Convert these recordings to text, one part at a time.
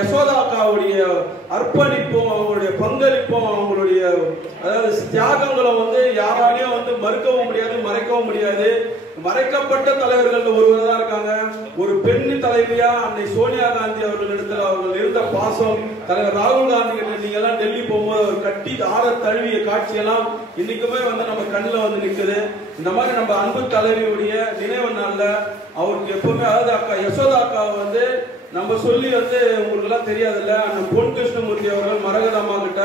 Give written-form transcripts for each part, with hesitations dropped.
யசோதா அக்காவுடைய அர்ப்பணிப்பும் அவங்களுடைய பங்களிப்பும் அவங்களுடைய அதாவது தியாகங்களும் வந்து யாராலையும் வந்து மறுக்கவும் முடியாது, மறைக்கவும் முடியாது. மறைக்கப்பட்ட தலைவர்கள் ஒருவர் தான் இருக்காங்க. ஒரு பெண் தலைவியா அன்னை சோனியா காந்தி அவர்களிடத்தில் அவர்கள் இருந்த பாசம், தலைவர் ராகுல் காந்தி கிட்ட நீங்க எல்லாம் டெல்லி போகும்போது அவர் கட்டி ஆற தழுவிய காட்சியெல்லாம் இன்னைக்குமே வந்து நம்ம கண்ணில் வந்து நிற்குது. இந்த மாதிரி நம்ம அன்பு தலைவியுடைய நினைவு நாள்ல அவருக்கு எப்பவுமே அதாவது அக்கா யசோதா அக்காவை வந்து நம்ம சொல்லி வந்து உங்களுக்கு எல்லாம் தெரியாதுல்ல, நம்ம பொன் கிருஷ்ணமூர்த்தி அவர்கள் மரகதம்மா கிட்ட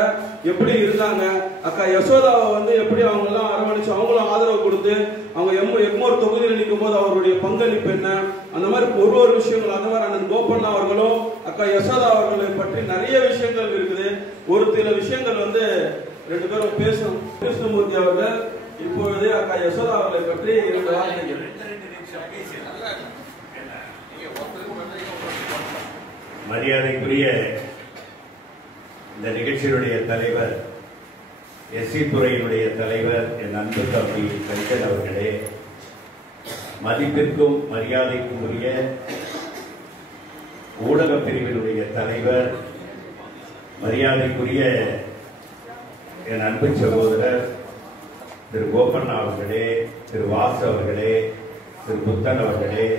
எப்படி இருந்தாங்க, அக்கா யசோதாவை வந்து எப்படி அவங்க எல்லாம் அரவணைச்சு அவங்களும் ஆதரவு கொடுத்து அவங்க எக்மோர் தொகுதியில் நிற்கும் போது அவருடைய பங்களிப்பு என்ன, அந்த மாதிரி ஒரு விஷயங்கள். அந்த மாதிரி அண்ணன் கோபண்ணா அவர்களும் அக்கா யசோதா அவர்களை பற்றி நிறைய விஷயங்கள் இருக்குது. ஒரு சில விஷயங்கள் வந்து ரெண்டு பேரும் பேசணும். கிருஷ்ணமூர்த்தி அவர்கள் இப்பொழுது அக்கா யசோதா அவர்களை பற்றி 2 வார்த்தைகள். மரியாதைக்குரிய இந்த நிகழ்ச்சியினுடைய தலைவர், எஸ்சி துறையினுடைய தலைவர் என் அன்பு தம்பி கஞ்சன் அவர்களே, மதிப்பிற்கும் மரியாதைக்கும் உரிய ஊடக பிரிவினுடைய தலைவர், மரியாதைக்குரிய என் அன்பு சகோதரர் திரு கோபண்ணா அவர்களே, திரு வாசு அவர்களே, திரு புத்தன் அவர்களே,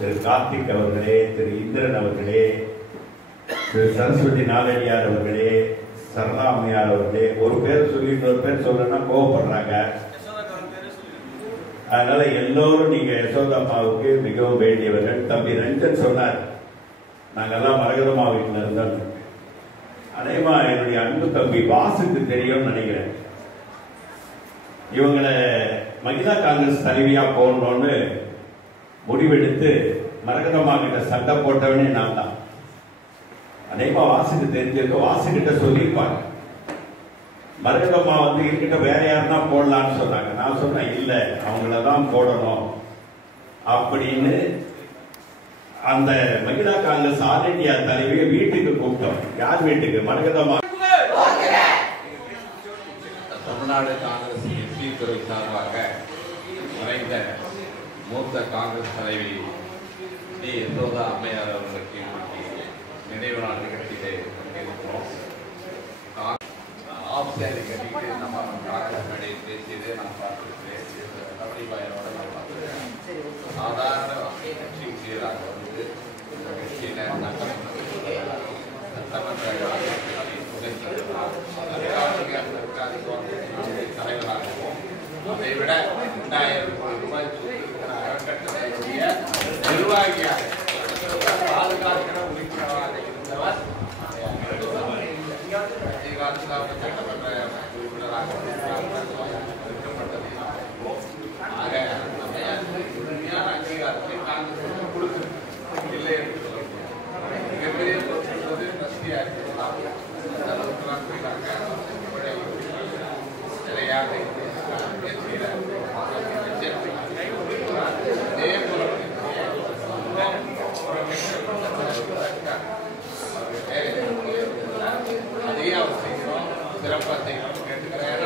திரு கார்த்திக் அவர்களே, திரு இந்திரன் அவர்களே, திரு சரஸ்வதி நாலடியார் அவர்களே, சரளாமையார் அவர்களே, ஒரு பேர் சொல்லி இன்னொரு பேர் சொல்லணும்னா கோவப்படுறாங்க. அதனால எல்லோரும் நீங்க யசோதாமாவுக்கு மிகவும் வேண்டியவர்கள். தம்பி ரஞ்சன் சொன்னார் நாங்கெல்லாம் மரகதம்மா வீட்டில் இருந்தோம். அதேமா என்னுடைய அன்பு தம்பி வாசுக்கு தெரியும்னு நினைக்கிறேன். இவங்களை மகிழா காங்கிரஸ் தலைவியா போடணும்னு முடிவெடுத்து மரகதம்மா கிட்ட சண்டை போட்டவனே நான் தான். அதேமா வாசுக்கு தெரிஞ்சிருக்க, வாசுகிட்ட சொல்லியிருப்பாங்க மரகதம்மா வந்து இருக்கிட்ட வேற யாருன்னா போடலான்னு சொன்னாங்க. நான் சொன்னேன் இல்ல அவங்களதான் போடணும் அப்படின்னு. அந்த மகிழா காங்கிரஸ் ஆல் இந்தியா தலைவியை வீட்டுக்கு கூப்பிட்டோம். யார் வீட்டுக்கு? மரகதம்மா. தமிழ்நாடு காங்கிரஸ் எஸ்சி துறை சார்பாக மறைந்த மூத்த காங்கிரஸ் தலைவி டி யசோதா அம்மையார் அவர்களுக்கு நினைவு நாள் நிகழ்ச்சியிலே பங்கேற்கிறோம். ஆப்ஷனை கட்டிட்டு நம்ம காங்கிரஸ் மேடையில் பேசியதே நான் பார்த்துருக்கிறேன். கபடிபாயரோட நான் பார்த்துருக்கேன். சாதாரண கட்சி சீராக வந்து இந்த கட்சியில சட்டமன்ற தலைவராகவும் அதை விட 2000 கோடி ரூபாய் அறக்கட்டளையுடைய நிர்வாகியாக பாதுகாக்கிற உறுப்பினராக இருந்தவர் சட்டமன்ற உறுப்பினராக இருக்கப்பட்டதை ஆக முழுமையான அங்கீகாரத்தை காங்கிரஸ் கொடுக்கிறது இல்லை என்று சொல்லப்படும். மிகப்பெரிய பொறுப்பு ரஷ்யா இருக்கலாம். அந்த அளவுக்குலாம் போயிட்டாங்க. நிலையாக அதே போல அதே அவசியம் சிறப்பாக செய்யணும் கேட்டுக்கிறேன்.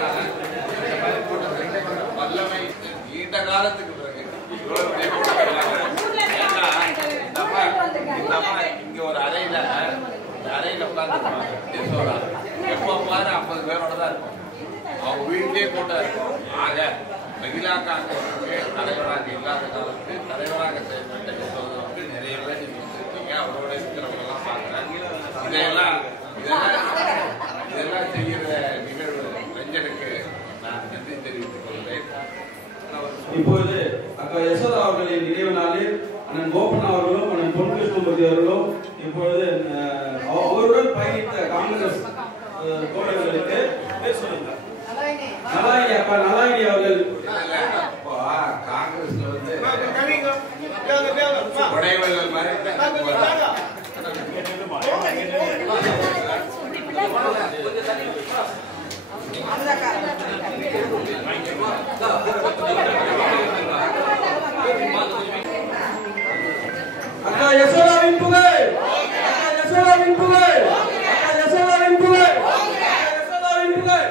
வல்லமை நீண்ட காலத்துக்கு பிறகு இங்க ஒரு அறையில உட்கார்ந்து எப்ப பாரு 50 பேரோட தான் இருக்கும். அவங்க வீட்டிலே போட்டா இருக்கும். ஆக மகிழா காங்கிரஸுக்கு தலைவராக இல்லாத காலத்துக்கு தலைவராக செயல்பட்ட யசோதாவுக்கு நிறைய பேர் நீங்க வந்திருக்கீங்க. அவரோட இருக்கிறவங்க எல்லாம் பாக்குறாங்க. இதெல்லாம் செய்யற நிகழ்வு ரஞ்சனுக்கு நான் நன்றி தெரிவித்துக் கொள்கிறேன். இப்பொழுது அக்கா யசோதா அவர்களின் நினைவு நாளில் அண்ணன் கோபண்ணா அவர்களும் அண்ணன் பொன் கிருஷ்ணமூர்த்தி அவர்களும் இப்பொழுது அவருடன் பயணித்த காங்கிரஸ் தோழர்களுக்கு பேர் சொல்லுங்க. நலாயினி அக்கா, நலாயினி அவர்கள் காங்கிரஸ்ல வந்து உடைவர்கள் மாதிரி அக்கா யசோதாவின் புகழ், அக்கா யசோதாவின் புகழ், அக்கா யசோதாவின் புகழ், அக்கா யசோதாவின் புகழ்.